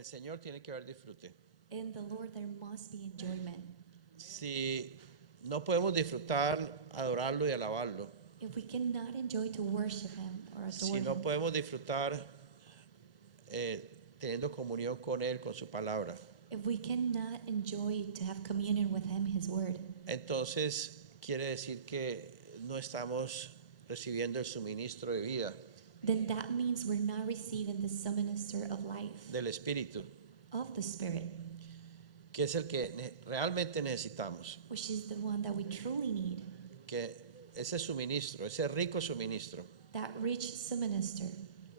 el Señor tiene que haber disfrute. In the Lord there must be enjoyment. Si no podemos disfrutar, adorarlo y alabarlo, If we cannot enjoy to worship Him or adore si no Him, podemos disfrutar teniendo comunión con Él, con su palabra, if we cannot enjoy to have communion with Him, His Word, entonces quiere decir que no estamos recibiendo el suministro de vida then that means we're not receiving the suminister of life, del Espíritu, of the Spirit, que es el que realmente necesitamos. which is the one that we truly need, Que ese suministro, ese rico suministro, that rich suminister,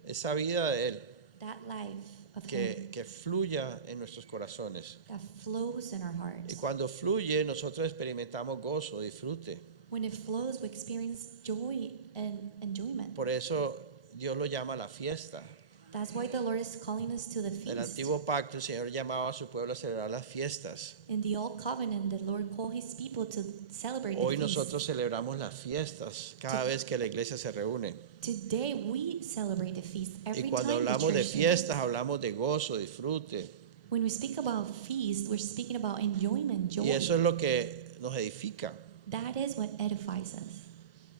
esa vida de Él, that life of Him que fluya en nuestros corazones. that flows in our Y hearts. cuando fluye, nosotros experimentamos gozo, disfrute. When it flows, we experience joy and enjoyment. Por eso Dios lo llama la fiesta. That's why the Lord is calling us to the En el feast. antiguo pacto, el Señor llamaba a su pueblo a celebrar las fiestas. In the Old Covenant, the Lord called His people to celebrate Hoy the feast. nosotros celebramos las fiestas cada vez que la iglesia se reúne. Today we celebrate the feast Y every cuando time the hablamos de church fiestas, meets. hablamos de gozo, disfrute. When we speak about feast, we're speaking about enjoyment, joy. Y eso es lo que nos edifica. That is what edifies us.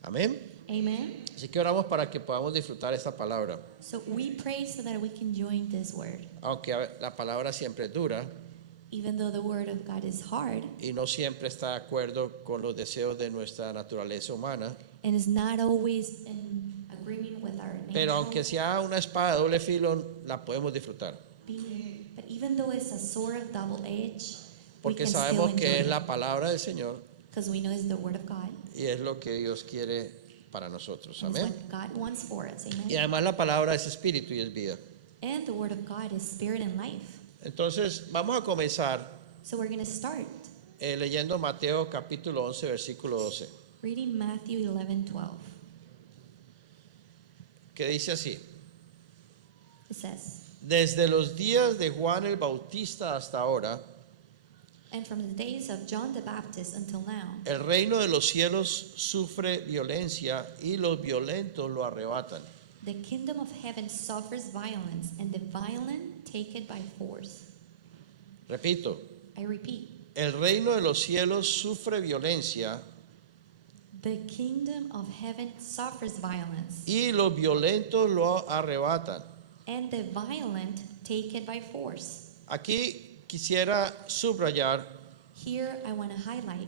Amén. Amen. Así que oramos para que podamos disfrutar esta palabra. So we pray so that we can join this word. Aunque la palabra siempre es dura Even though the word of God is hard y no siempre está de acuerdo con los deseos de nuestra naturaleza humana, and is not always in agreement with our pero aunque natural sea una espada de doble filo, la podemos disfrutar. being, but even though it's a sword of double edge, we Porque can still sabemos que es enjoy la palabra del Señor because we know it's the word of God. y es lo que Dios quiere para nosotros. And it's Amén. what God wants for us. Amen. Y además la palabra es espíritu y es vida. And the word of God is spirit and life. Entonces vamos a comenzar So we're going to start leyendo Mateo capítulo 11 versículo 12, reading Matthew 11:12. que dice así: It says, desde los días de Juan el Bautista hasta ahora, and from the days of John the Baptist until now, el reino de los cielos sufre violencia y los violentos lo arrebatan. the kingdom of heaven suffers violence, and the violent take it by force. Repito, I repeat, el reino de los cielos sufre violencia the kingdom of heaven suffers violence, y los violentos lo arrebatan. and the violent take it by force. Aquí quisiera subrayar Here I want to highlight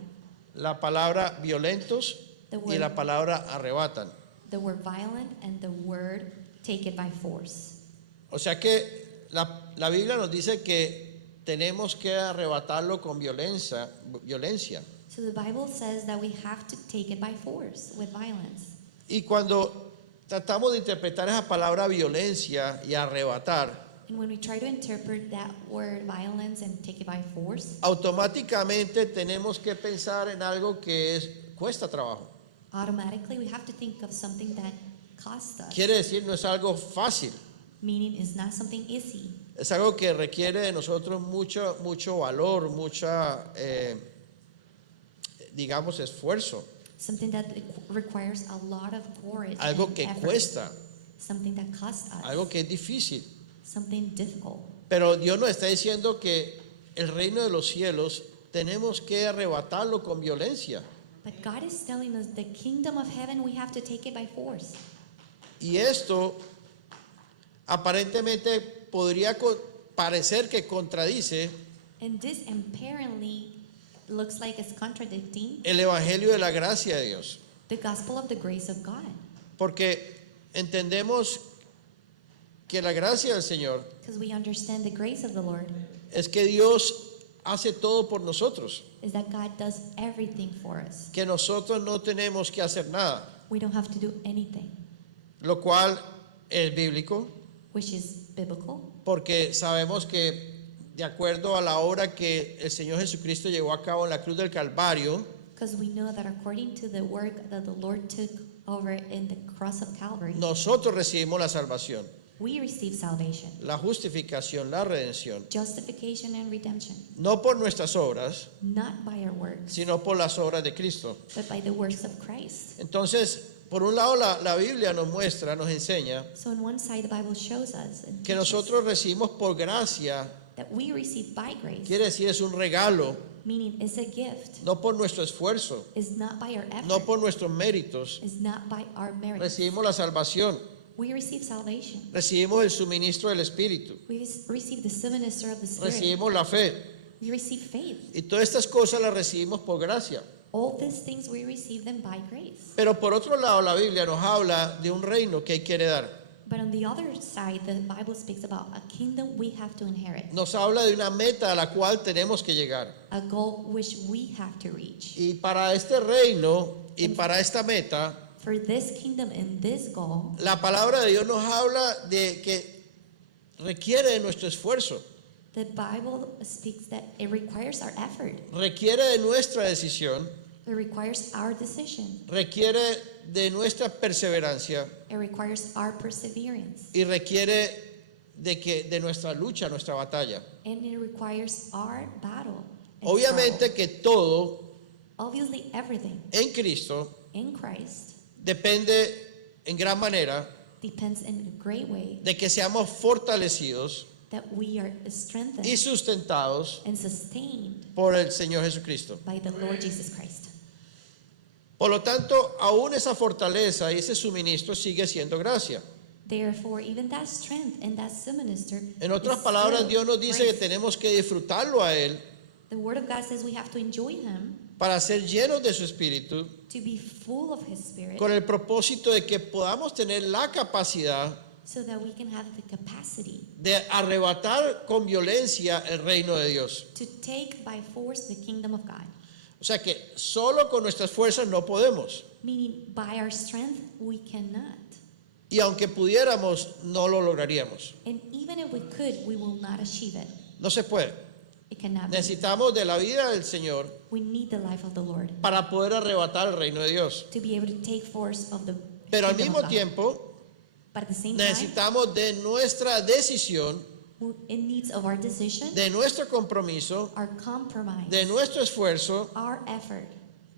la palabra violentos the y la word, palabra arrebatan. the word violent and the word take it by force. O sea que la Biblia nos dice que tenemos que arrebatarlo con violencia. So the Bible says that we have to take it by force with violence. Y cuando tratamos de interpretar esa palabra violencia y arrebatar, And when we try to interpret that word violence and take it by force, automáticamente tenemos que pensar en algo que cuesta trabajo. automatically we have to think of something that costs us. Quiere decir, no es algo fácil, Meaning it's not something easy. es algo que requiere de nosotros mucho valor, digamos, esfuerzo, Something that requires a lot of courage algo and que effort. cuesta, Something that costs us. algo que es difícil. Something difficult. Pero Dios nos está diciendo que el reino de los cielos tenemos que arrebatarlo con violencia. But God is telling us the kingdom of heaven, we have to take it by force. Y esto aparentemente podría parecer que contradice And this apparently looks like it's contradicting el evangelio de la gracia de Dios. the gospel of the grace of God. Porque entendemos que la gracia del Señor Because we understand the grace of the Lord es que Dios hace todo por nosotros, is that God does everything for us. que nosotros no tenemos que hacer nada, We don't have to do anything, lo cual es bíblico, which is biblical. porque sabemos que de acuerdo a la obra que el Señor Jesucristo llevó a cabo en la cruz del Calvario, Because we know that according to the work that the Lord took over in the cross of Calvary, nosotros recibimos la salvación, we receive salvation, la justificación, la redención, justification and redemption, no por nuestras obras, not by our works, sino por las obras de Cristo. but by the works of Christ. Entonces, por un lado la Biblia nos muestra, nos enseña So on one side, the Bible shows us and que teaches nosotros recibimos por gracia, that we receive by grace, quiere decir es un regalo, meaning it's a gift. no por nuestro esfuerzo, It's not by our effort. no por nuestros méritos. It's not by our merit. Recibimos la salvación, We receive salvation. recibimos el suministro del Espíritu, We receive the minister of the Spirit. recibimos la fe. We receive faith. Y todas estas cosas las recibimos por gracia. All these things, we receive them by grace. Pero por otro lado, la Biblia nos habla de un reino que Él quiere dar. But on the other side, the Bible speaks about a kingdom we have to inherit, Nos habla de una meta a la cual tenemos que llegar. a goal which we have to reach. Y para este reino y para esta meta, For this kingdom and this goal, la palabra de Dios nos habla de que requiere de nuestro esfuerzo, the Bible speaks that it requires our effort. requiere de nuestra decisión, It requires our decision. requiere de nuestra perseverancia It requires our perseverance. y requiere de nuestra lucha, nuestra batalla. And it requires our battle. and Obviamente struggle. que todo Obviously, everything en Cristo in Christ depende en gran manera depends in a great way de que seamos fortalecidos that we are y strengthened sustentados and sustained por el Señor Jesucristo. by the Lord Jesus Christ. Por lo tanto, aún esa fortaleza y ese suministro sigue siendo gracia. Therefore, even that strength and that minister, En otras is palabras, still Dios nos dice que grace. tenemos que disfrutarlo a Él The Word of God says we have to enjoy Him, para ser llenos de su Espíritu, to be full of His Spirit, con el propósito de que podamos tener la capacidad so that we can have the capacity de arrebatar con violencia el reino de Dios. to take by force the kingdom of God. O sea que solo con nuestras fuerzas no podemos. Meaning, by our strength, we cannot. Y aunque pudiéramos, no lo lograríamos. And even if we could, we will not achieve it. No se puede. It cannot be. Necesitamos de la vida del Señor We need the life of the Lord para poder arrebatar el reino de Dios. to be able to take force of the Pero al kingdom mismo of God. tiempo, But at the same time, necesitamos de nuestra decisión, it needs of our decision, de nuestro compromiso, our compromise, de nuestro esfuerzo, our effort,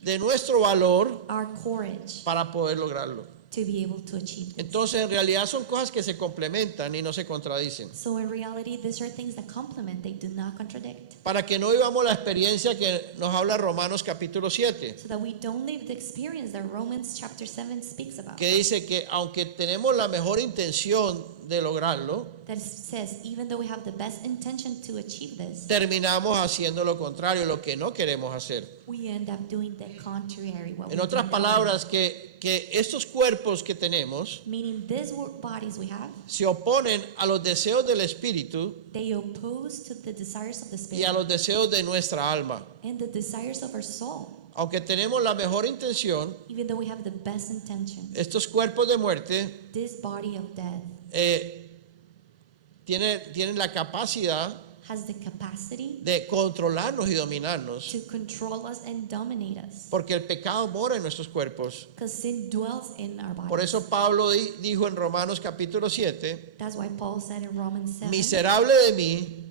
de nuestro valor our courage para poder lograrlo. to be able to achieve this. Entonces, en realidad son cosas que se complementan y no se contradicen. So in reality, these are things that complement, they do not contradict. Para que no vivamos la experiencia que nos habla Romanos capítulo 7, So that we don't live the experience that Romans chapter 7 speaks about. que dice que aunque tenemos la mejor intención de lograrlo, That says, even though we have the best intention to achieve this, terminamos haciendo lo contrario, lo que no queremos hacer. we end up doing the contrary. What En we otras do not palabras, que estos cuerpos que tenemos want. Meaning these bodies we have, se oponen a los deseos del espíritu they oppose to the desires of the y a spirit los deseos de nuestra alma. and the desires of our soul. Aunque tenemos la mejor intención, Even though we have the best intention, estos cuerpos de muerte this body of death tienen la capacidad has the capacity de controlarnos y dominarnos, to control us and dominate us. porque el pecado mora en nuestros cuerpos. Because sin dwells in our bodies. Por eso Pablo dijo en Romanos capítulo 7, That's why Paul said in Romans 7, miserable de mí,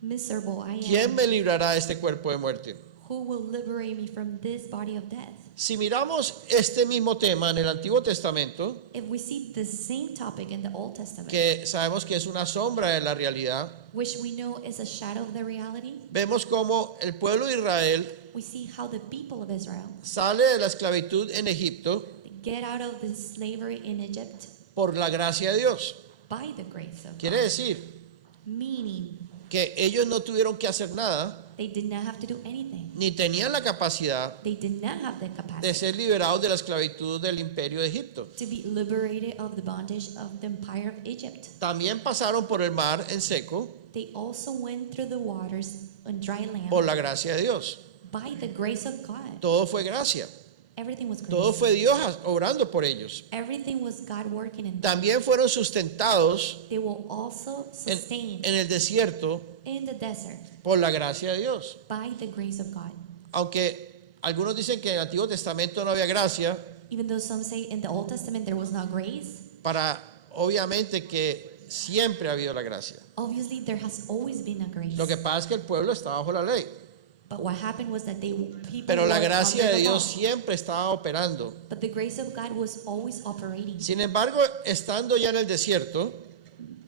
miserable I ¿quién am, me librará de este cuerpo de muerte? who will liberate me from this body of death? Si miramos este mismo tema en el Antiguo Testamento, If we see the same topic in the Old Testament, que sabemos que es una sombra de la realidad, which we know is a shadow of the reality, vemos como el pueblo de Israel we see how the people of Israel sale de la esclavitud en Egipto get out of the slavery in Egypt por la gracia de Dios. by the grace of Quiere God. decir Meaning, que ellos no tuvieron que hacer nada, they did not have to do anything. ni tenían la capacidad They did not have the de capacity ser liberados de la esclavitud del imperio de Egipto. to be liberated of the bondage of the empire of Egypt. También pasaron por el mar en seco They also went through the waters on dry land por la gracia de Dios. by the grace of God. Todo fue gracia. Everything was Todo grace. fue Dios obrando por ellos. Everything was God working in them. También fueron sustentados They will also en, sustain en el desierto in the desert por la gracia de Dios. by the grace of God. Aunque algunos dicen que en el Antiguo Testamento no había gracia, Even though some say in the Old Testament there was not grace, para obviamente que siempre ha habido la gracia. obviously there has always been a grace. Lo que pasa es que el pueblo está bajo la ley. But what happened was that people Pero la were gracia under de the Dios law. siempre estaba operando. But the grace of God was always operating. Sin embargo, estando ya en el desierto,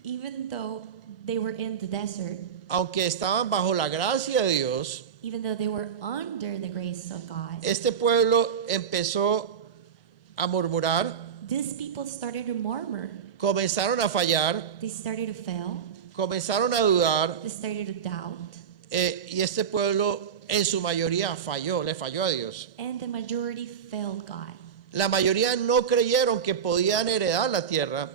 Even though they were in the desert, aunque estaban bajo la gracia de Dios, even though they were under the grace of God, este pueblo empezó a murmurar, these people started to murmur. comenzaron a fallar, They started to fail. comenzaron a dudar, They started to doubt. y este pueblo en su mayoría falló, le falló a Dios. And the majority failed God. La mayoría no creyeron que podían heredar la tierra,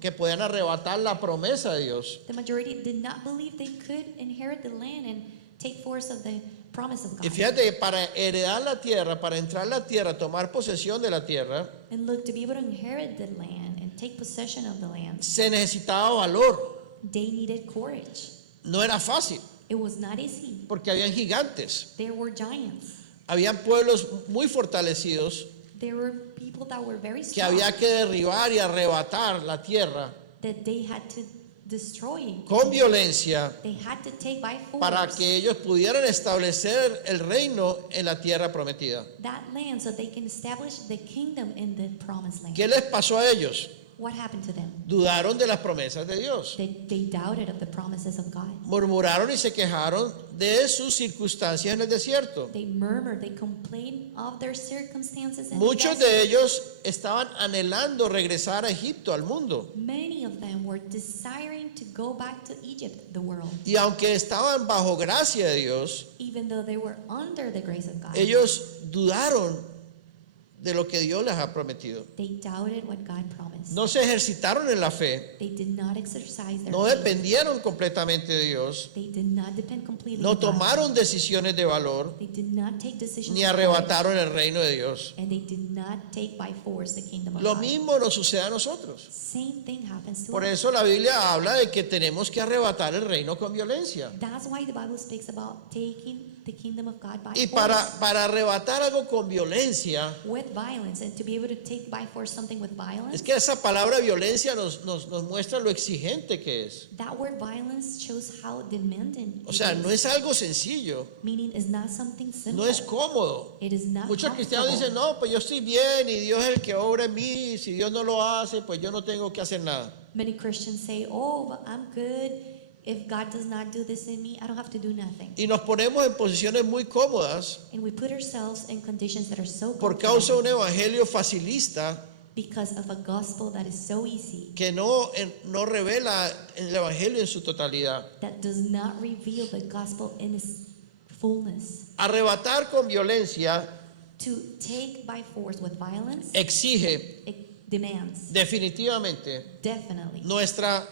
que podían arrebatar la promesa de Dios. The majority did not believe they could inherit the land and take force of the promise of Y God. fíjate que para heredar la tierra, para entrar a la tierra, tomar posesión de la tierra, And look, to be able to inherit the land and take possession of the land, se necesitaba valor. they needed courage. No era fácil, It was not easy. porque habían gigantes, There were giants. habían pueblos muy fortalecidos There were people that were very que strong había que derribar y arrebatar la tierra that they had to destroy. con violencia They had to take by force para que ellos pudieran establecer el reino en la tierra prometida. that land so they can establish the kingdom in the promised land. ¿Qué les pasó a ellos? What happened to them? Dudaron de las promesas de Dios. They doubted of the promises of God. Murmuraron y se quejaron de sus circunstancias en el desierto. They murmured, they complained of their circumstances. In Muchos the desert. de ellos estaban anhelando regresar a Egipto, al mundo. Many of them were desiring to go back to Egypt, the world. Y aunque estaban bajo gracia de Dios, Even though they were under the grace of God, ellos dudaron de lo que Dios les ha prometido. they doubted what God promised. No se ejercitaron en la fe, They did not exercise their no faith. dependieron completamente de Dios, They did not depend completely no on God. tomaron decisiones de valor, They did not take decisions ni of courage, arrebataron el reino de Dios. and they did not take by force the kingdom of Lo God. mismo nos sucede a nosotros. Same thing happens to Por us. eso la Biblia habla de que tenemos que arrebatar el reino con violencia. That's why the Bible speaks about taking the kingdom of God by Y force para arrebatar algo con violencia, with violence, and to be able to take by force something with violence. es que esa palabra violencia nos muestra lo exigente que es. That word violence shows how demanding O it sea, is. no es algo sencillo, Meaning it's not something simple. no es cómodo. It is not Muchos cristianos comfortable. dicen, no, pues yo estoy bien y Dios es el que obra en mí, y si Dios no lo hace, pues yo no tengo que hacer nada. Many Christians say, oh, but I'm good. If God does not do this in me, I don't have to do nothing. Y nos ponemos en posiciones muy cómodas And we put ourselves in conditions that are so por causa de un comfortable evangelio facilista because of a gospel that is so easy, que no revela el evangelio en su totalidad. that does not reveal the gospel in its fullness. Arrebatar con violencia To take by force with violence, exige it demands definitivamente definitely nuestra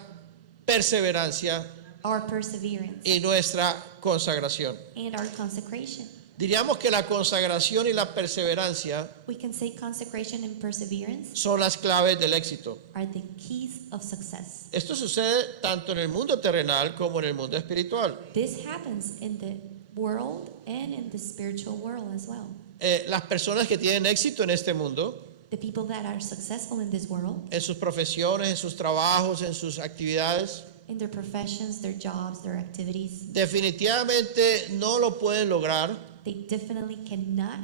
perseverancia our perseverance y nuestra consagración. and our consecration. Diríamos que la consagración y la perseverancia We can say consecration and perseverance son las claves del éxito. are the keys of success. Esto sucede tanto en el mundo terrenal como en el mundo espiritual. This happens in the world and in the spiritual world as well. Las personas que tienen éxito en este mundo, The people that are successful in this world, en sus profesiones, en sus trabajos, en sus actividades, in their professions, their jobs, their activities, definitivamente no lo pueden lograr they definitely cannot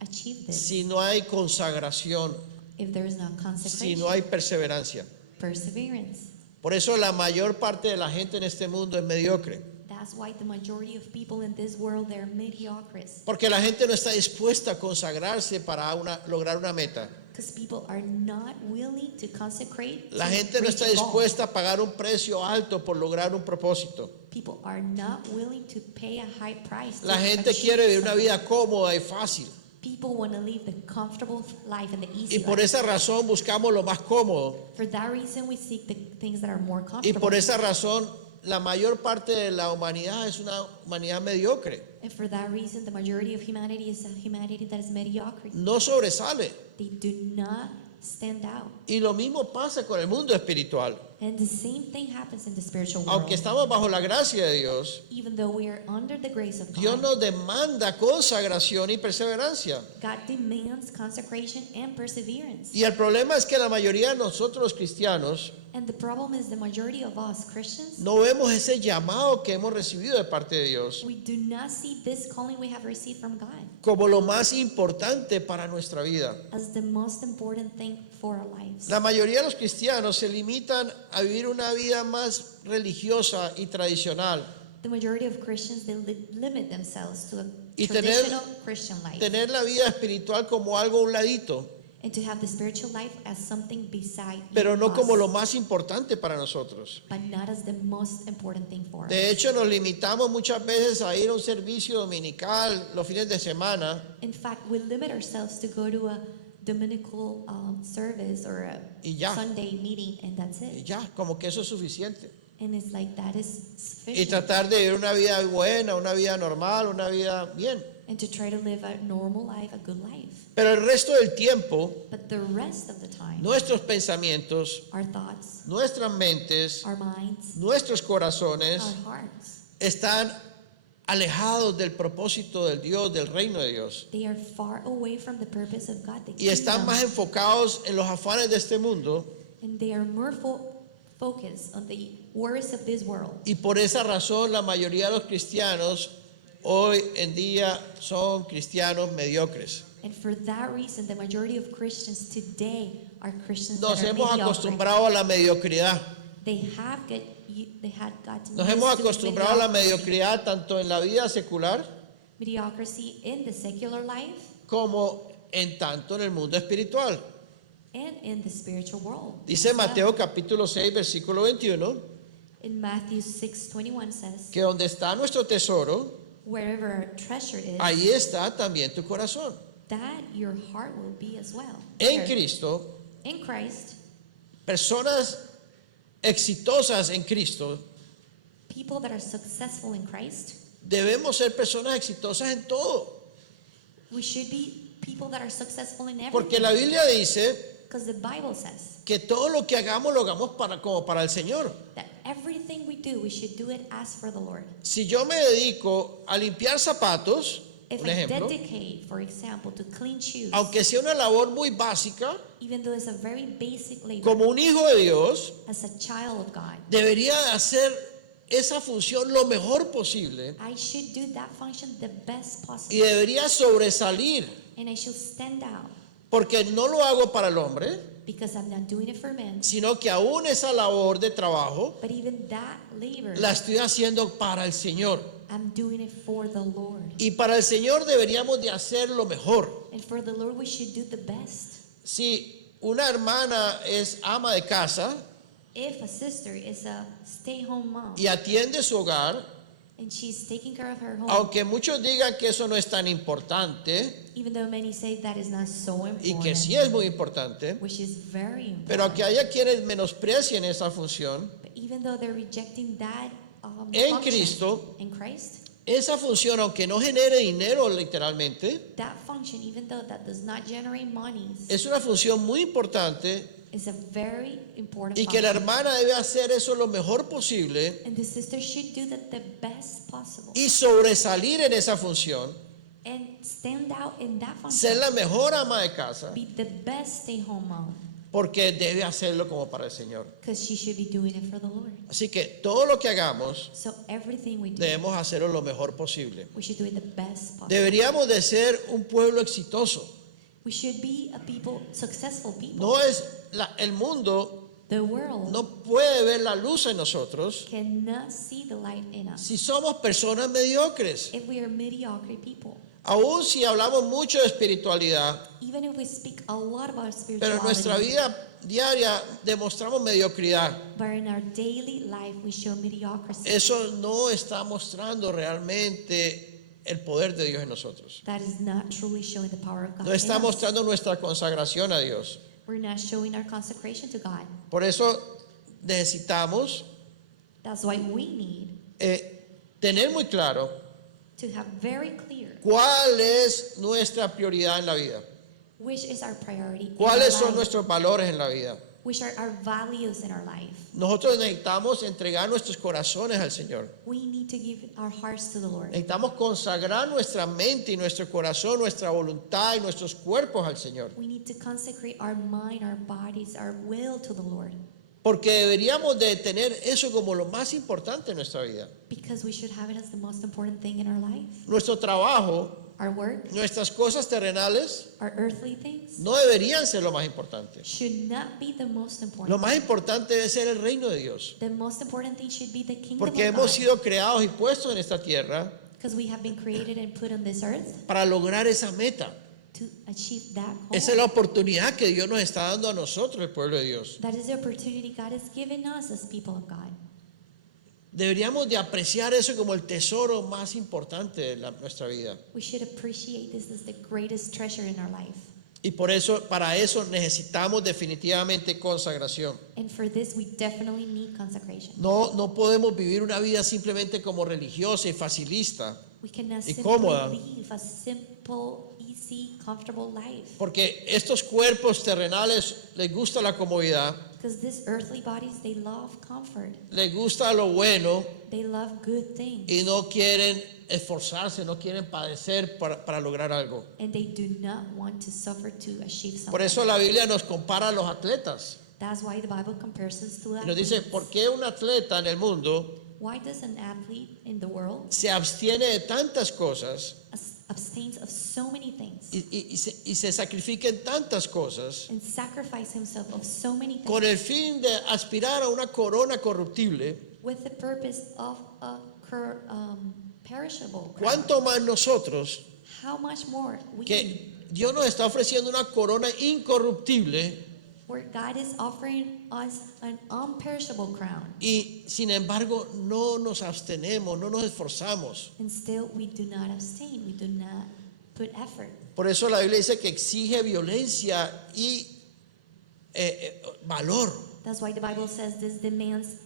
achieve this si no hay consagración, if there is no si consecration, no hay perseverancia. perseverance. Por eso la mayor parte de la gente en este mundo es mediocre, That's why the majority of people in this world, they're mediocres. porque la gente no está dispuesta a consagrarse para lograr una meta. Because people are not willing to consecrate. La to gente no reach está a goal. dispuesta a pagar un precio alto por lograr un propósito. People are not willing to pay a high price. La to gente achieve quiere vivir una something. vida cómoda y fácil. People want to live the comfortable life and the easy Y por life. esa razón buscamos lo más cómodo. For that reason, we seek the things that are more Y comfortable. por esa razón la mayor parte de la humanidad es una humanidad mediocre. And for that reason, the majority of humanity is a humanity that is mediocre. No sobresale. They do not stand out. Y lo mismo pasa con el mundo espiritual. And the same thing happens in the spiritual world. Aunque estamos bajo la gracia de Dios, Even though we are under the grace of Dios God, nos demanda consagración y perseverancia. God demands consecration and perseverance. Y el problema es que la mayoría de nosotros los cristianos And the problem is the majority of us Christians, no vemos ese llamado que hemos recibido de parte de Dios we do not see this calling we have received from God como lo más importante para nuestra vida. as the most important thing for our lives. La mayoría de los cristianos se limitan a vivir una vida más religiosa y tradicional, The majority of Christians, they limit themselves to a Y tener- traditional Christian life tener la vida espiritual como algo a un ladito, and to have the spiritual life as something beside pero no us, como lo más importante para nosotros. but not as the most important thing for us. De hecho, nos limitamos muchas veces a ir a un servicio dominical los fines de semana In fact, we limit ourselves to go to a dominical service or a Y ya. Sunday meeting, and that's y it. ya, como que eso es suficiente. And it's like that is Y sufficient. tratar de vivir una vida buena, una vida normal, una vida bien. And to try to live a normal life, a good life. Pero el resto del tiempo, But the rest of the time, nuestros pensamientos, our thoughts, nuestras mentes, our minds, nuestros corazones our hearts, están alejados del propósito del Dios, del reino de Dios. they are far away from the purpose of God. The Y están kingdom. más enfocados en los afanes de este mundo. And they are more focused on the worries of this world. Y por esa razón la mayoría de los cristianos hoy en día son cristianos mediocres. And for that reason, the majority of Christians today are Christians Nos that are hemos mediocre. acostumbrado a la mediocridad. They had gotten Nos used hemos to acostumbrado a la mediocridad tanto en la vida secular mediocrity in the secular life como en tanto en el mundo espiritual. and in the spiritual world. Dice as well. Mateo capítulo 6 versículo 21 In Matthew 6:21 says, que donde está nuestro tesoro, wherever our treasure is, ahí está también tu corazón. that your heart will be as well. En There. Cristo, In Christ, personas exitosas en Cristo, people that are successful in Christ, debemos ser personas exitosas en todo. we should be people that are successful in Porque everything. la Biblia dice Because the Bible says que todo lo que hagamos lo hagamos como para el Señor. that everything we do, we should do it as for the Lord. Si yo me dedico a limpiar zapatos, If un I ejemplo, dedicate, for example, to clean shoes, aunque sea una labor muy básica, even though it's a very basic labor, como un hijo de Dios, as a child of God, debería hacer esa función lo mejor posible I should do that function the best y possible. debería sobresalir, And I should stand out porque no lo hago para el hombre, because I'm not doing it for men, sino que aún esa labor de trabajo but even that labor, la estoy haciendo para el Señor. I'm doing it for the Lord. Y para el Señor deberíamos de hacer lo mejor. And for the Lord, we should do the best. Si una hermana es ama de casa If a sister is a stay-home mom y atiende su hogar, and she's taking care of her home, aunque muchos digan que eso no es tan importante, even though many say that is not so y important, que sí es muy importante, which is very important, pero que haya quienes menosprecien esa función, but even though they're rejecting that En function Cristo, in Christ, esa función, aunque no genere dinero literalmente, that function, even though that does not generate monies, es una función muy importante is a very important y que la function. hermana debe hacer eso lo mejor posible And the sister should do that the best possible y sobresalir en esa función, and stand out in that ser function, la mejor ama de casa, be the best stay-home mom, porque debe hacerlo como para el Señor. because she should be doing it for the Lord. Así que todo lo que hagamos So everything we do, debemos hacerlo lo mejor posible. we should do it the best possible. Deberíamos de ser un pueblo exitoso. We should be a people, successful people. No es el mundo The world no puede ver la luz en nosotros cannot see the light in us si somos personas mediocres. if we are mediocre people. Aún si hablamos mucho de espiritualidad, Even if we speak a lot about pero en nuestra spirituality, vida diaria demostramos mediocridad. but in our daily life we show mediocrity. Eso no está mostrando realmente el poder de Dios en nosotros. That is not truly showing the power of God. No in está us. mostrando nuestra consagración a Dios. We're not showing our consecration to God. Por eso necesitamos That's why we need tener muy claro to have very clear cuál es nuestra prioridad en la vida, which is our priority. in our cuáles son life. nuestros valores en la vida. which are our values in our life. Nosotros necesitamos entregar nuestros corazones al Señor. We need to give our hearts to the Lord. Necesitamos consagrar nuestra mente y nuestro corazón, nuestra voluntad y nuestros cuerpos al Señor. We need to consecrate our mind, our bodies, our will to the Lord. Porque deberíamos de tener eso como lo más importante en nuestra vida. Because we should have it as the most important thing in our life. Nuestro trabajo, Our work, nuestras cosas terrenales our earthly things, no deberían ser lo más importante. should not be the most Lo important. más importante debe ser el reino de Dios. The most important thing should be the kingdom Porque of hemos God. sido creados y puestos en esta tierra Because we have been created and put on this earth para lograr esa meta. to achieve that goal. Esa es la oportunidad que Dios nos está dando a nosotros, el pueblo de Dios. That is the opportunity God has given us as people of God. Deberíamos de apreciar eso como el tesoro más importante de nuestra vida. We should appreciate this as the greatest treasure in our life. Y por eso, para eso necesitamos definitivamente consagración. And for this, we definitely need consecration. No podemos vivir una vida simplemente como religiosa y facilista, We cannot y simply cómoda. live a simple, easy, comfortable life. porque estos cuerpos terrenales les gusta la comodidad, Because these earthly bodies, they love comfort. les gusta lo bueno They love good things. y no quieren esforzarse, no quieren padecer para lograr algo. And they do not want to suffer to achieve something. Por eso la Biblia nos compara a los atletas That's why the Bible compares us to y nos dice, athletes. ¿por qué un atleta en el mundo Why does an athlete in the world se abstiene de tantas cosas abstains of so many things y se sacrifica en tantas cosas and sacrifice himself of so many things con el fin de aspirar a una corona corruptible? with the purpose of a perishable crown? ¿Cuánto más nosotros, How much more we que Dios nos está ofreciendo una corona incorruptible where God is offering us an unperishable crown, y sin embargo no nos abstenemos, no nos esforzamos? and still we do not abstain, we do not put effort. Por eso la Biblia dice que exige violencia y valor. That's why the Bible says this demands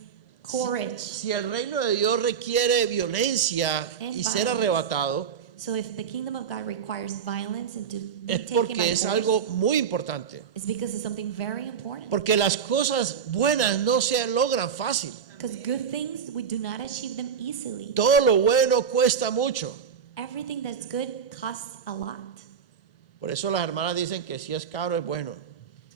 courage. Si el reino de Dios requiere violencia y ser arrebatado, So if the kingdom of God requires violence and to be es taken by porque es force, algo muy importante. it's because it's something very important. Porque las cosas buenas no se logran fácil. Because good things, we do not achieve them easily. Todo lo bueno cuesta mucho. Everything that's good costs a lot. Por eso las hermanas dicen que si es caro es bueno.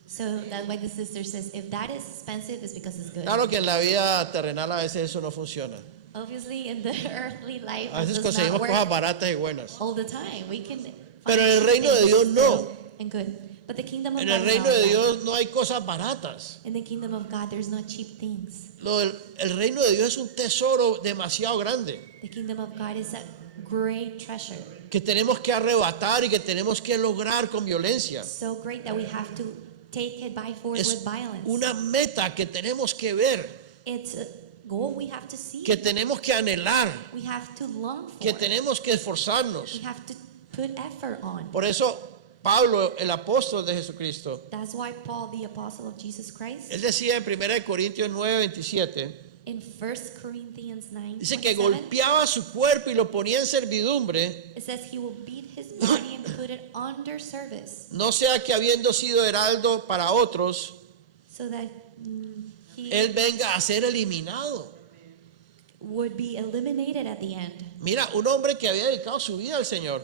So that's why the sister says, if that is expensive, it's because it's good. Claro que en la vida terrenal a veces eso no funciona. Obviously, in the earthly life, A it veces does not conseguimos work cosas baratas y buenas. all the time. We can find Pero en el reino de things Dios no. and good. But the kingdom of En God el is reino not de that. Dios no hay cosas baratas. In the kingdom of God, there's no cheap things. El reino de Dios es un tesoro demasiado grande The kingdom of God is a great treasure. que tenemos que arrebatar y que tenemos que lograr con violencia. So great that we have to take it by force Es with violence. una meta que tenemos que ver, It's a goal we have to see. que tenemos que anhelar, We have to long for. que tenemos que We esforzarnos. have to put effort on. Por eso Pablo, el apóstol de Jesucristo, That's why Paul, the apostle of Jesus Christ, él decía en 1 Corintios 9:27, in 1 Corinthians 9, dice que golpeaba su cuerpo y lo ponía en servidumbre, it says he will beat his body and put it under service, no sea que habiendo sido heraldo para otros, so that he él venga a ser eliminado. would be eliminated at the end. Mira, un hombre que había dedicado su vida al Señor,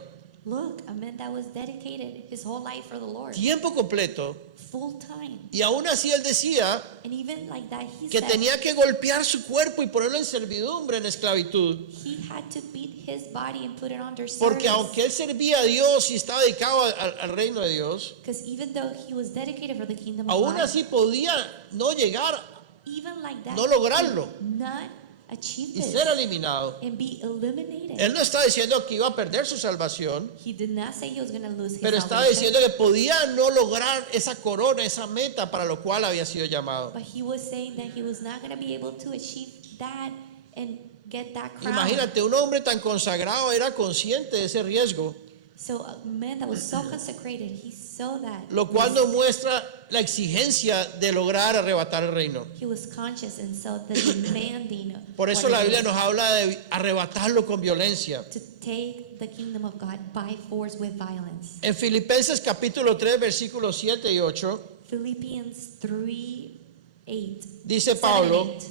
Look, a man that was dedicated his whole life for the Lord, tiempo completo, full time. y aún así él decía And even like that, he que said tenía que golpear su cuerpo y ponerlo en servidumbre, en esclavitud, he had to beat his body and put it under service. porque aunque él servía a Dios y estaba dedicado al reino de Dios, Because even though he was dedicated for the kingdom of aún God, así podía no llegar even like that, no lograrlo he did not achieve y this ser eliminado. and be eliminated. Él no está diciendo que iba a perder su salvación, He did not say he was going to lose his pero está salvation, diciendo que podía no lograr esa corona, esa meta para lo cual había sido llamado. but he was saying that he was not going to be able to achieve that and get that crown. Imagínate, un hombre tan consagrado era consciente de ese riesgo, So a man that was so consecrated, he saw that. lo cual nos muestra la exigencia de lograr arrebatar el reino. He was conscious and saw the demanding. Por eso what la it Biblia is nos habla de arrebatarlo con violencia. to take the kingdom of God by force with violence. En Filipenses capítulo 3, versículos 7 y 8, Philippians 3:8. Dice 7 and Pablo 8,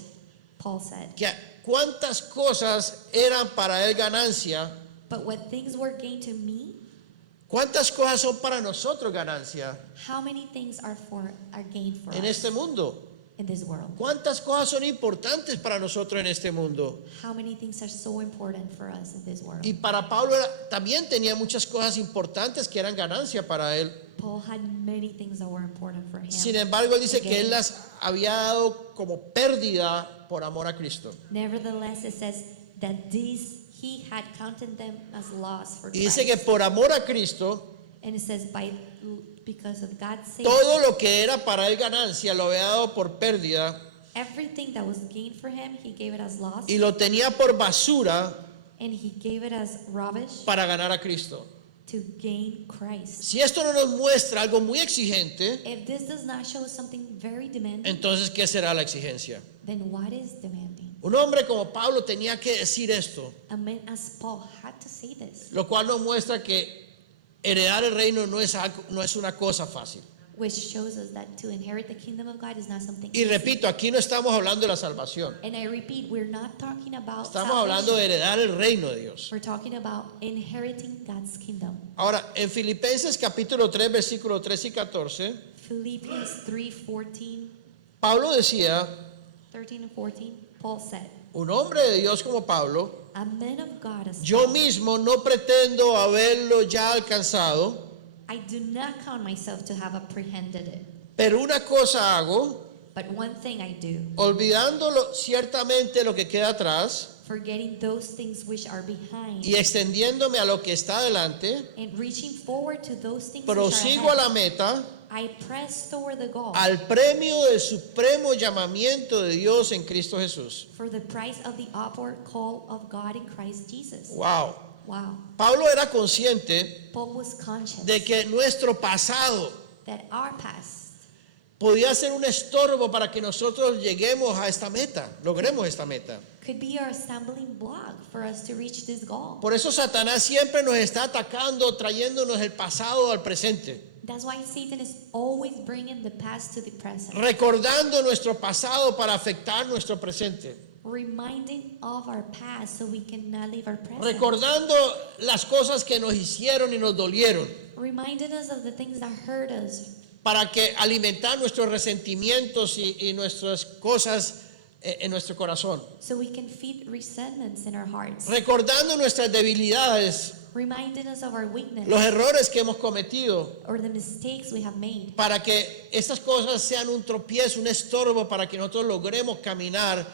Paul said, que cuántas cosas eran para él ganancia, but what things were gain to me, cuántas cosas son para nosotros ganancia how many things are gain for en us este mundo. in this world? ¿Cuántas cosas son importantes para nosotros en este mundo? How many things are so important for us in this world? Y para Pablo también tenía muchas cosas importantes que eran ganancia para él. Paul had many things that were important for him. Sin embargo, él dice que él Again. las había dado como pérdida por amor a Cristo. Nevertheless, it says that these he had counted them as loss for Y dice que Christ. por amor a Cristo, And it says because of God's sake, todo lo que era para él ganancia lo había dado por pérdida everything that was gained for him, he gave it as loss, y lo tenía por basura and he gave it as rubbish para ganar a Cristo. to gain Christ. Si esto no nos muestra algo muy exigente, If this does not show something very demanding, entonces ¿qué será la exigencia? then what is demanding? Un hombre como Pablo tenía que decir esto, A man as Paul had to say this, lo cual nos muestra que heredar el reino no es una cosa fácil. which shows us that to inherit the kingdom of God is not something Y easy. repito, aquí no estamos hablando de la salvación, And I repeat, we're not talking about estamos hablando de heredar el reino de Dios. We're talking about inheriting God's kingdom. Ahora, en Filipenses capítulo 3, versículos 13 y 14, Philippians 3:14, Pablo decía, 13 and 14, Paul said, un hombre de Dios como Pablo, a man of God as yo Paul, mismo no pretendo haberlo ya alcanzado, I do not count myself to have apprehended it. pero una cosa hago, But one thing I do, olvidándolo ciertamente lo que queda atrás forgetting those things which are behind y extendiéndome a lo que está adelante, and reaching forward to those things which are prosigo a la ahead, meta, I press toward the goal al premio del supremo llamamiento de Dios en Cristo Jesús. for the prize of the upward call of God in Christ Jesus. Wow. Wow. Pablo era consciente Paul was conscious de que nuestro pasado that our past podía ser un estorbo para que nosotros lleguemos a esta meta, logremos esta meta. could be our stumbling block for us to reach this goal. Por eso Satanás siempre nos está atacando, trayéndonos el pasado al presente, That's why Satan is always bringing the past to the present, recordando nuestro pasado para afectar nuestro presente, reminding of our past so we cannot live our present, recordando las cosas que nos hicieron y nos dolieron, reminding us of the things that hurt us, para que alimentar nuestros resentimientos y nuestras cosas en nuestro corazón, so we can feed resentments in our hearts, recordando nuestras debilidades, reminding us of our weakness los errores que hemos cometido, or the mistakes we have made, para que estas cosas sean un tropiezo, un estorbo, para que nosotros logremos caminar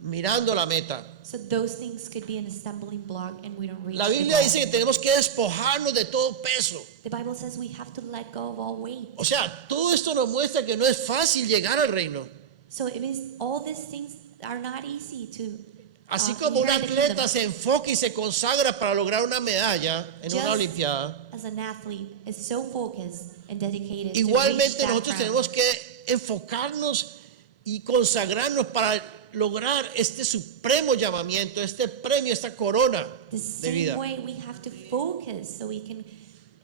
mirando la meta. so those things could be a stumbling block and we don't reach La the Biblia goal. dice que tenemos que despojarnos de todo peso. The Bible says we have to let go of all weight. O sea, todo esto nos muestra que no es fácil llegar al reino. So it means all these things are not easy to Así como un inherit the atleta kingdom. se enfoca y se consagra para lograr una medalla en una Just olimpiada, as an athlete is so focused and dedicated to reach igualmente that nosotros crown. tenemos que enfocarnos y consagrarnos para lograr este supremo llamamiento, este premio, esta corona The de same vida. way we have to focus so we can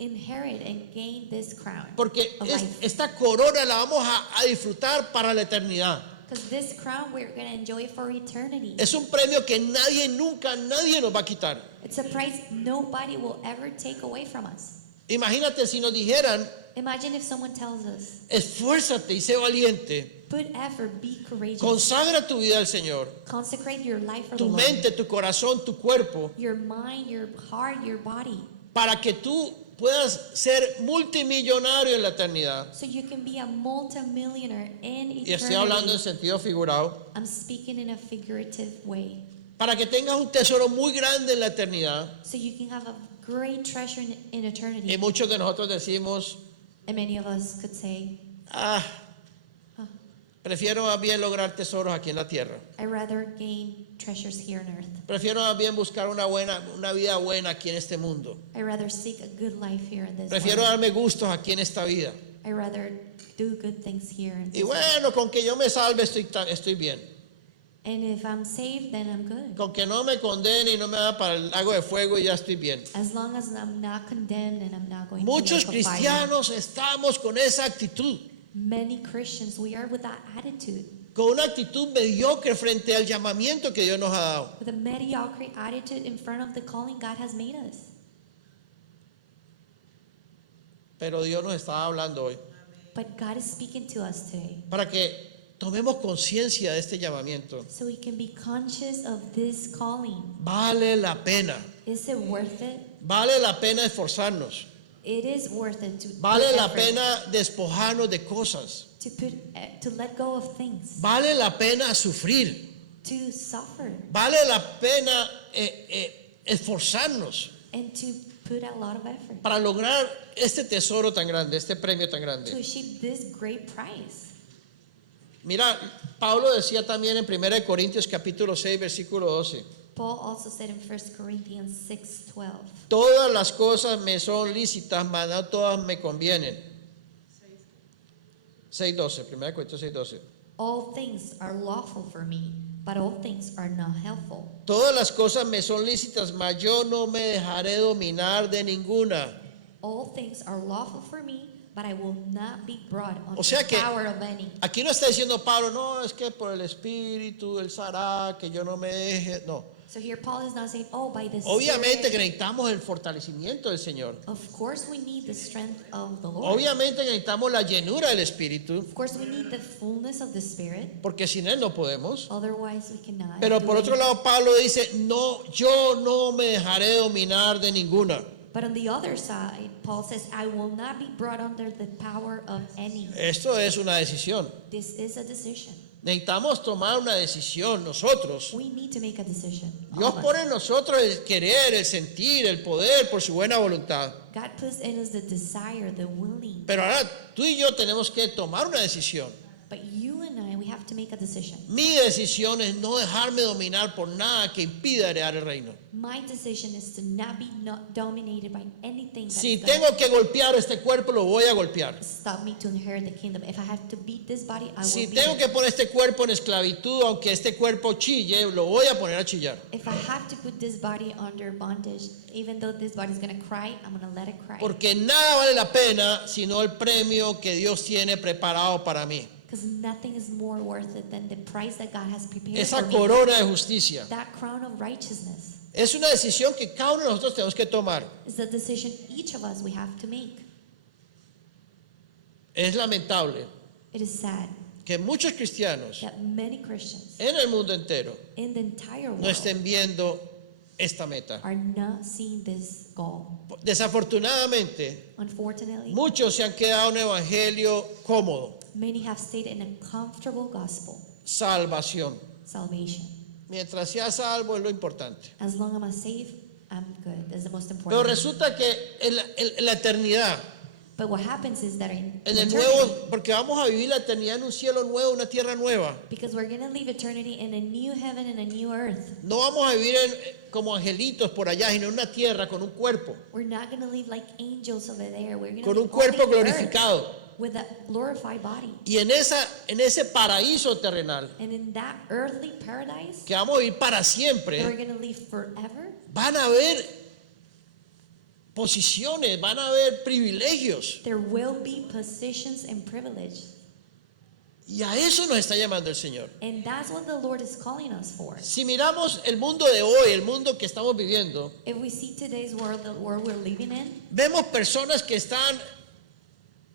inherit and gain this crown Porque of life. esta corona la vamos a disfrutar para la eternidad. Because this crown we're going to enjoy for eternity. Es un premio que nadie, nunca, nadie nos va a quitar. It's a prize nobody will ever take away from us. Imagínate si nos dijeran, Imagine if someone tells us, esfuérzate y sé valiente, put effort, be courageous, consagra tu vida al Señor, consecrate your life for the tu Lord, mente, tu corazón, tu cuerpo, your mind, your heart, your body, para que tú puedas ser multimillonario en la eternidad. so you can be a multimillionaire in Y estoy hablando en eternity. sentido figurado. I'm speaking in a figurative way. Para que tengas un tesoro muy grande en la eternidad. So you can have a great treasure in eternity. Y muchos de nosotros decimos, And many of us could say, prefiero más bien lograr tesoros aquí en la tierra. I rather gain treasures here on earth. Prefiero más bien buscar una vida buena aquí en este mundo. I rather seek a good life here in this Prefiero world. darme gustos aquí en esta vida. I rather do good things here in Y this world. bueno, con que yo me salve estoy bien. And if I'm saved, then I'm good. Con que no me condene y no me haga para el lago de fuego y ya estoy bien. As long as I'm not condemned and I'm not going Muchos to the lake of fire. cristianos estamos con esa actitud. Many Christians, we are with that attitude, con una actitud mediocre frente al llamamiento que Dios nos ha dado. with a mediocre attitude in front of the calling God has made us. Pero Dios nos está hablando hoy But God is speaking to us today, para que tomemos conciencia de este llamamiento. so we can be conscious of this calling. Vale la pena, Is it worth it? vale la pena esforzarnos, It is worth it to vale put la effort, pena despojarnos de cosas, to let go of things, vale la pena sufrir, to suffer, vale la pena esforzarnos and to put a lot of effort para lograr este tesoro tan grande, este premio tan to grande. achieve this great prize. Mira, Pablo decía también en 1 Corintios capítulo 6, versículo 12, Paul also said in 1 Corinthians 6:12, todas las cosas me son lícitas, mas no todas me convienen. 6:12, 1 Corintios 6:12. all things are lawful for me, but all things are not helpful. Todas las cosas me son lícitas, mas yo no me dejaré dominar de ninguna. All things are lawful for me, but I will not be brought under O sea the que- power of any. Aquí no está diciendo Pablo, no, es que por el Espíritu, Él hará que yo no me deje. No, So here Paul is not saying, oh, by the obviamente que Spirit. necesitamos el fortalecimiento del Señor. Of course we need the strength of the Lord. Obviamente que necesitamos la llenura del Espíritu, Of course we need the fullness of the Spirit. porque sin Él no podemos. Otherwise we cannot. Pero do por otro anything. lado, Pablo dice, no, yo no me dejaré dominar de ninguna. But on the other side, Paul says, I will not be brought under the power of any. Esto es una decisión. This is a decision. Necesitamos tomar una decisión nosotros. We need to make a decision. all Dios of us. pone en nosotros el querer, el sentir, el poder por su buena voluntad. God puts in us the desire, the willing. Pero ahora tú y yo tenemos que tomar una decisión. But you and I, we have to make a decision. Mi decisión es no dejarme dominar por nada que impida heredar el reino. My decision is to not be dominated by anything that's Si gonna tengo que golpear este cuerpo, lo voy a golpear. stop me to inherit the kingdom. If I have to beat this body, I Si will beat tengo it. que poner este cuerpo en esclavitud, aunque este cuerpo chille, lo voy a poner a chillar. If I have to put this body under bondage, even though this body is going to cry, I'm going to let it cry. Porque nada vale la pena sino el premio que Dios tiene preparado para mí. Because nothing is more worth it than the price that God has prepared Esa for me. corona de justicia. That crown of righteousness Es una decisión que cada uno de nosotros tenemos que tomar. is the decision each of us we have to make. Es lamentable It is sad que muchos cristianos that many Christians en el mundo entero in the entire no world estén viendo esta meta. are not seeing this goal. Desafortunadamente, Unfortunately, muchos se han quedado en un evangelio cómodo, many have stayed in a comfortable gospel, salvación. salvation. Mientras sea salvo es lo importante. As long as I'm saved, I'm good. That's the most Pero important. resulta que en la eternidad, But what happens is that in en el eternity, nuevo, porque vamos a vivir la eternidad en un cielo nuevo, una tierra nueva. because we're going to live eternity in a new heaven and a new earth. No vamos a vivir como angelitos por allá, sino en una tierra con un cuerpo, We're not going to live like angels over there. We're going con to un live only cuerpo on earth glorificado. with a glorified body. Y en ese paraíso terrenal, And in that earthly paradise, que vamos a vivir para we're siempre, going to live forever. van a haber posiciones, van a haber privilegios. There will be positions and privilege. Y a eso nos está llamando el Señor. And that's what the Lord is calling us for. Si miramos el mundo de hoy, el mundo que estamos viviendo, If we see today's world, the world we're living in, vemos personas que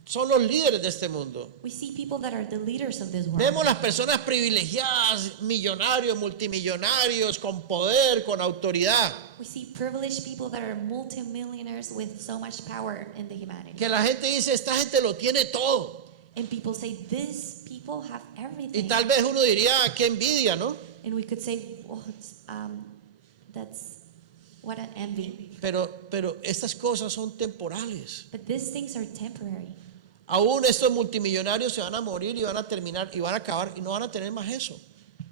son los líderes de este mundo. we see people that are the leaders of this world. Vemos las personas privilegiadas, millonarios, multimillonarios, con poder, con autoridad. We see privileged people that are multimillionaires with so much power in the humanity. Que la gente dice, esta gente lo tiene todo. And people say, these people have Y everything. tal vez uno diría, qué envidia, ¿no? And we could say, well, that's what an envy. Pero estas cosas son temporales. But these things are temporary. Aún estos multimillonarios se van a morir y van a terminar y van a acabar y no van a tener más eso.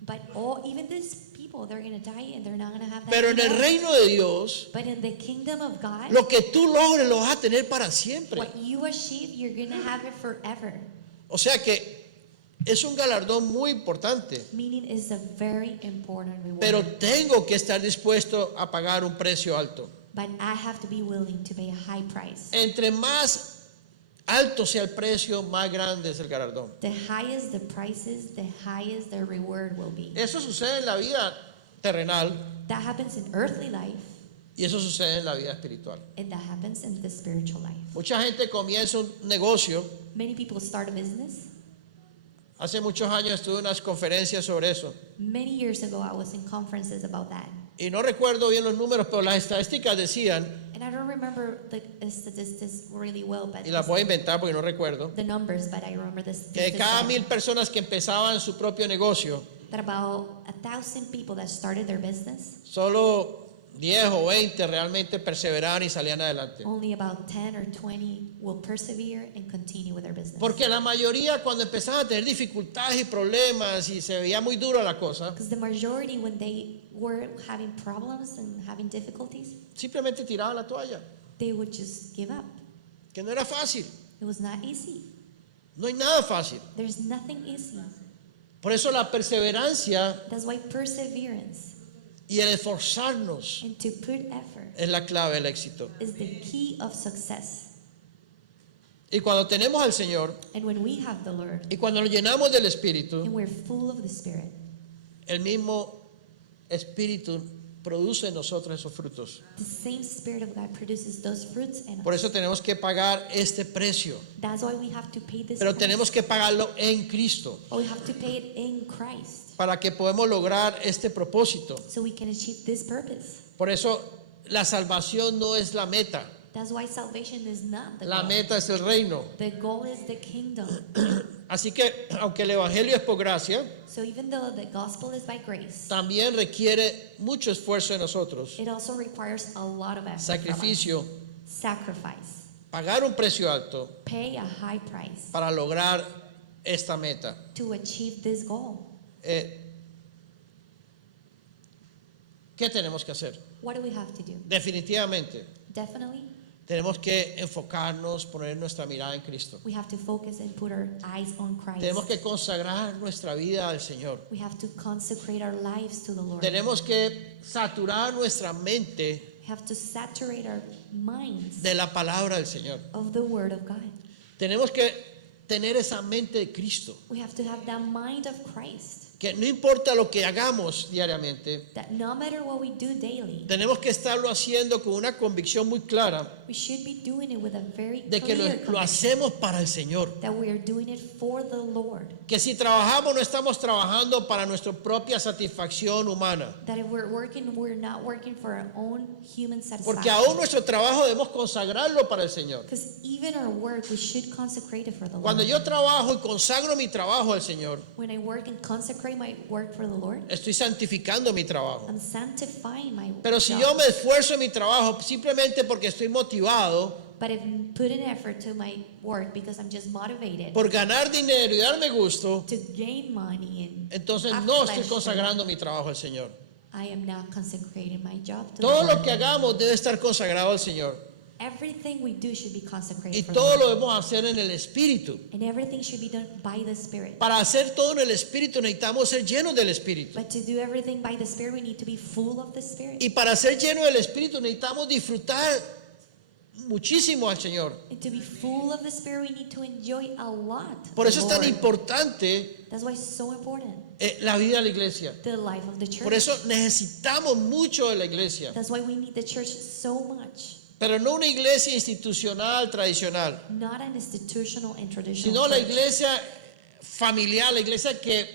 But even these people, they're going to die and they're not going to have that. Pero en el anymore. reino de Dios, But in the kingdom of God, lo que tú logres lo vas a tener para siempre. what you achieve, you're going to have it forever. O sea que es un galardón muy importante. Meaning is a very important reward. Pero tengo que estar dispuesto a pagar un precio alto. But I have to be willing to pay a high price. Entre más alto sea el precio, más grande es el galardón. The highest the prices, the highest the reward will be. Eso sucede en la vida terrenal That happens in earthly life, y eso sucede en la vida espiritual. and that happens in the spiritual life. Mucha gente comienza un negocio. Many people start a business. Hace muchos años estuve en unas conferencias sobre eso. Many years ago, I was in conferences about that. Y no recuerdo bien los números, pero las estadísticas decían, And I don't remember the statistics really well, but y las voy a inventar porque no recuerdo, the numbers, but I remember the que de statistics cada that, 1000 personas que empezaban su propio negocio, that about 1,000 people that started their business, solo 10 o 20 realmente perseveraban y salían adelante. only about 10 or 20 will persevere and continue with their business. Porque la mayoría cuando empezaban a tener dificultades y problemas y se veía muy dura la cosa, Because the majority, when they were having problems and having difficulties, simplemente tiraban la toalla, they would just give up. que no era fácil. It was not easy. No hay nada fácil. There's nothing easy. Por eso la perseverancia That's why perseverance y el esforzarnos and to put effort es la clave del éxito. is the key of success. Y cuando tenemos al Señor And when we have the Lord y cuando nos llenamos del Espíritu, and we're full of the Spirit, el mismo Espíritu produce en nosotros esos frutos. the same Spirit of God produces those fruits in Por us. eso tenemos que pagar este precio, That's why we have to pay this pero price. tenemos que pagarlo en Cristo But we have to pay it in Christ para que podamos lograr este propósito. so we can achieve this purpose. Por eso la salvación no es la meta, That's why salvation is not the la goal. meta es el reino. The goal is the kingdom. Así que aunque el Evangelio es por gracia, So even though the gospel is by grace, también requiere mucho esfuerzo de nosotros, it also requires a lot of effort from us. sacrificio, Sacrifice. pagar un precio alto Pay a high price para lograr esta meta. to achieve this goal. ¿Qué tenemos que hacer? What do we have to do? Definitivamente Definitely, tenemos que enfocarnos, poner nuestra mirada en Cristo. we have to focus and put our eyes on Christ. Tenemos que consagrar nuestra vida al Señor. We have to consecrate our lives to the Lord. Tenemos que saturar nuestra mente We have to saturate our minds de la palabra del Señor. of the Word of God. Tenemos que tener esa mente de Cristo. We have to have that mind of Christ. Que no importa lo que hagamos diariamente, That no matter what we do daily, tenemos que estarlo haciendo con una convicción muy clara we should be doing it with a very de que clear lo conviction hacemos para el Señor. that we are doing it for the Lord. Que si trabajamos no estamos trabajando para nuestra propia satisfacción humana. That if we're working, we're not working for our own human Porque aún satisfaction. nuestro trabajo debemos consagrarlo para el Señor. Because even our work, we should consecrate it for the Cuando Lord. yo trabajo y consagro mi trabajo al Señor, When I work and consecrate my work for the Lord, estoy santificando mi trabajo. I'm sanctifying my Pero si job. yo me esfuerzo en mi trabajo simplemente porque estoy motivado But if I put an effort to my work because I'm just motivated por ganar dinero y darme gusto, to gain money and entonces have no estoy pleasure, consagrando mi trabajo al Señor. I am not consecrating my job to Todo the lo Lord. que hagamos debe estar consagrado al Señor. Everything we do should be consecrated Y for todo the lo Lord. debemos hacer en el Espíritu. And everything should be done by the Spirit. Para hacer todo en el Espíritu necesitamos ser llenos del Espíritu. But to do everything by the Spirit, we need to be full of the Spirit. Y para ser llenos del Espíritu necesitamos disfrutar muchísimo al Señor. And to be full of the Spirit, we need to enjoy a lot. Por the eso es tan Lord. importante That's why it's so important. la vida de la iglesia. The life of the church. Por eso necesitamos mucho de la iglesia. That's why we need the church so much. Pero no una iglesia institucional tradicional, Not an institutional and traditional sino la church, iglesia familiar, la iglesia que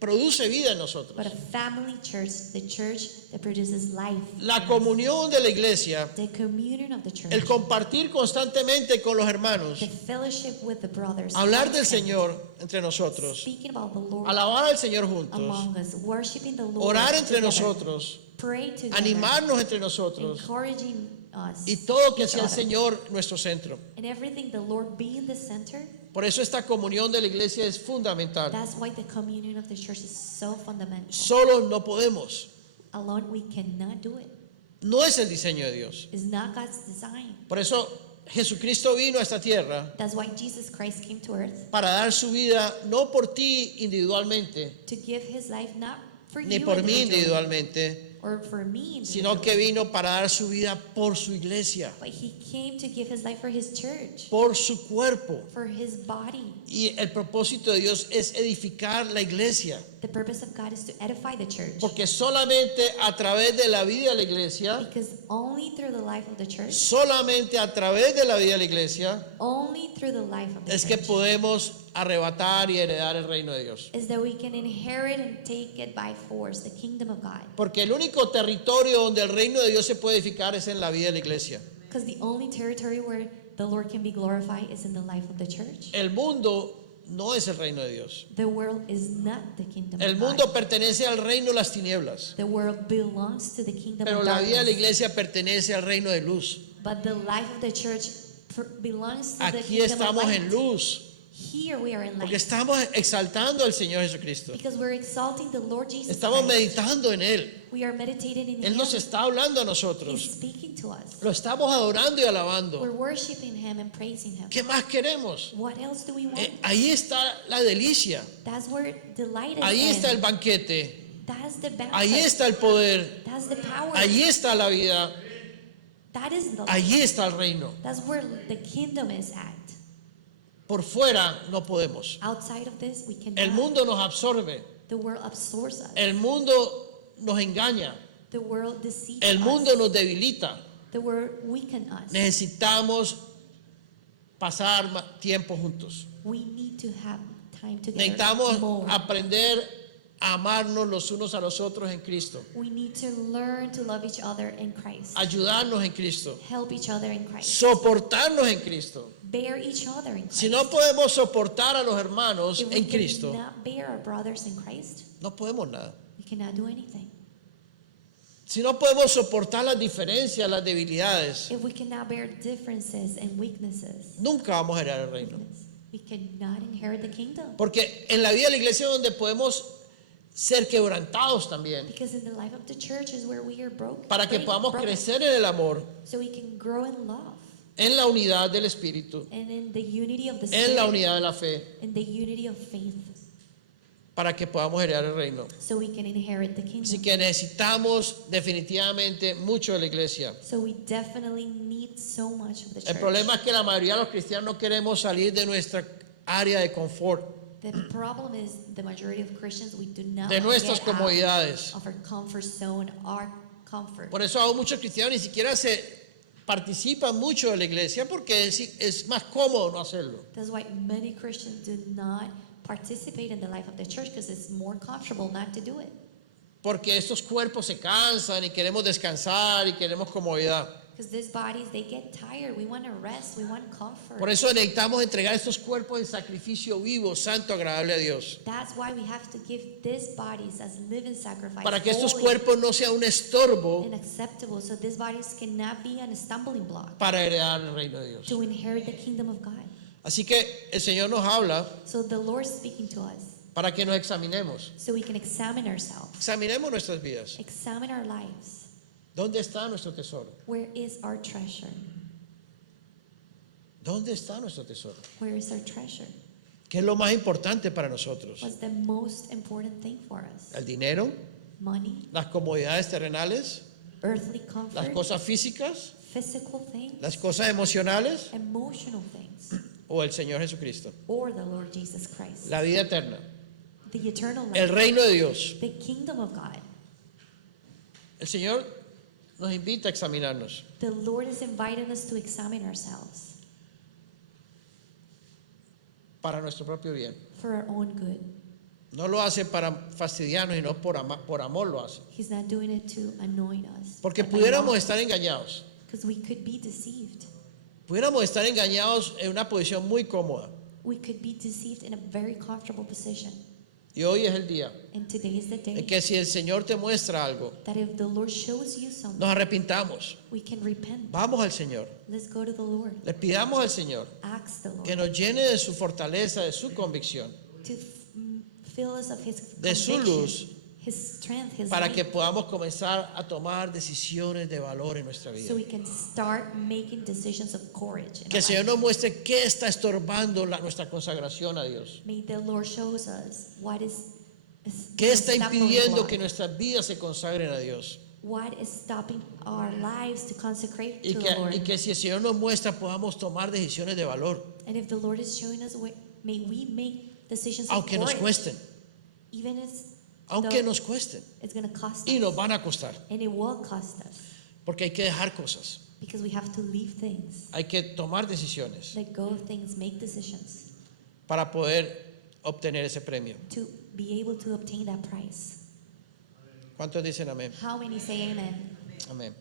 produce vida en nosotros. but a family church, the church that produces life. La comunión de la iglesia, The communion of the church. el compartir constantemente con los hermanos, The fellowship with the brothers. hablar del constant, Señor entre nosotros, Speaking about the Lord alabar al Señor juntos, among us. Worshiping the Lord. orar entre together, nosotros, Pray together. animarnos entre nosotros Encouraging us. y todo que each sea el other. Señor nuestro centro. And everything, the Lord be in the center. Por eso esta comunión de la iglesia es fundamental. That's why the communion of the church is so fundamental. Solo no podemos. Alone we cannot do it. No es el diseño de Dios. It's not God's design. Por eso Jesucristo vino a esta tierra That's why Jesus Christ came to earth para dar su vida no por ti individualmente, to give his life not for ni you por mí individually, individualmente, or for me, sino que vino para dar su vida por su iglesia, but he came to give his life for his church, por su cuerpo. for his body. Y el propósito de Dios es edificar la iglesia, The purpose of God is to edify the church, porque solamente a través de la vida de la iglesia, because only through the life of the church, solamente a través de la vida de la iglesia, only through the life of the es que church, podemos arrebatar y heredar el reino de Dios. is that we can inherit and take it by force, the kingdom of God. Porque el único territorio donde el reino de Dios se puede edificar es en la vida de la iglesia. Because the only territory where the Lord can be glorified is in the life of the church. El mundo no es el reino de Dios. The world is not the kingdom El of mundo God. pertenece al reino de las tinieblas, The world belongs to the kingdom pero of la vida de la darkness. iglesia pertenece al reino de luz. But the life of the church belongs to the Aquí kingdom of estamos light. en luz, Here we are in porque light. estamos exaltando al Señor Jesucristo. Because we're exalting the Lord Jesus Estamos Christ. meditando en Él. We are meditating in Él Him. nos está hablando a He's nosotros. speaking to us. Lo estamos adorando y alabando. We're worshiping Him and praising Him. ¿Qué más queremos? What else do we want? Ahí está la delicia. That's where delight is. Ahí in. está el banquete. That's the banquet. Ahí está el poder. That's the power. Allí está la vida. That is the Allí está el reino. That's where the kingdom is at. Por fuera no podemos. Outside of this, we cannot. El mundo nos absorbe. The world absorbs us. El mundo nos engaña. The world deceives El mundo us. nos debilita. The world weakens us. Necesitamos pasar tiempo juntos. We need to have time together Necesitamos more. aprender a amarnos los unos a los otros en Cristo. We need to learn to love each other in Christ. Ayudarnos en Cristo. Help each other in Christ. Soportarnos en Cristo. Bear each other in Christ. Si no podemos soportar a los hermanos If we en Cristo, cannot bear our brothers in Christ, no podemos nada. we cannot do anything. Si no podemos soportar las diferencias, las debilidades, If we cannot bear differences and weaknesses, nunca vamos a heredar el reino. we cannot inherit the kingdom. Porque en la vida de la iglesia es donde podemos ser quebrantados también, Because in the life of the church is where we are broken. para que podamos crecer en el amor, So we can grow in love en la unidad del Espíritu, and in the unity of the en la Spirit, unidad de la fe, in the unity of faith, para que podamos heredar el reino. so we can inherit the Así kingdom. que necesitamos definitivamente mucho de la iglesia. So we definitely need so much of the El church. problema es que la mayoría de los cristianos no queremos salir de nuestra área de confort, The problem is the majority of Christians, we do not de nuestras get out comodidades. of our comfort zone, our comfort. Por eso aún muchos cristianos ni siquiera se participan mucho de la iglesia porque es más cómodo no hacerlo. That's why many Christians do not participate in the life of the church, because it's more comfortable not to do it. Porque estos cuerpos se cansan y queremos descansar y queremos comodidad. Because these bodies, they get tired. We want to rest. We want comfort. Por eso necesitamos entregar estos cuerpos en sacrificio vivo, santo, agradable a Dios. That's why we have to give these bodies as living sacrifice, Para que estos holy cuerpos no sean un estorbo and acceptable. So these bodies cannot be a stumbling block para heredar el reino de Dios. to inherit the kingdom of God. Así que el Señor nos habla So the Lord is speaking to us, para que nos examinemos. so we can examine ourselves, Examinemos nuestras vidas. examine our lives. ¿Dónde está nuestro tesoro? Where is our treasure? ¿Dónde está nuestro tesoro? Where is our treasure? ¿Qué es lo más importante para nosotros? What's the most important thing for us? ¿El dinero? Money, ¿Las comodidades terrenales? earthly ¿Las comfort, cosas físicas? physical things, ¿Las cosas emocionales? emotional things, ¿O el Señor Jesucristo? or the Lord Jesus Christ? La vida eterna. The eternal El life, reino de Dios. the kingdom of God. El Señor nos invita a examinarnos. The Lord is inviting us to examine ourselves Para nuestro propio bien. for our own good. No lo hace para fastidiarnos, sino por amor lo hace. He's not doing it to annoy us. Porque pudiéramos estar engañados. Because we could be deceived. Pudiéramos estar engañados en una posición muy cómoda. We could be deceived in a very comfortable position. Y hoy es el día And today is the en day que si el Señor te muestra algo, that if the Lord shows you something, nos arrepintamos. we can repent. Vamos al Señor. Let's go to the Lord. Le pidamos al Señor Ask the Lord que nos llene de su fortaleza, de su convicción, to fill us of His de su conviction, luz, His strength, His para light, que podamos comenzar a tomar decisiones de valor en nuestra vida. so we can start making decisions of courage. In Que el our Señor life. nos muestre qué está estorbando nuestra consagración a Dios. May the Lord shows us what is ¿Qué está stumbling impidiendo block. que nuestras vidas se consagren a Dios? What is stopping our lives to consecrate Y to the Lord? que si el Señor nos muestra, podamos tomar decisiones de valor, And if the Lord is showing us a way, may we make decisions of aunque nos courage, cuesten, even if aunque nos cuesten. it's going to cost Y us. nos van a costar, And it will cost us porque hay que dejar cosas, because we have to leave things, hay que tomar decisiones let go of things, make decisions para poder obtener ese premio. to be able to obtain that prize. ¿Cuántos dicen amén? How many say amen? Amén.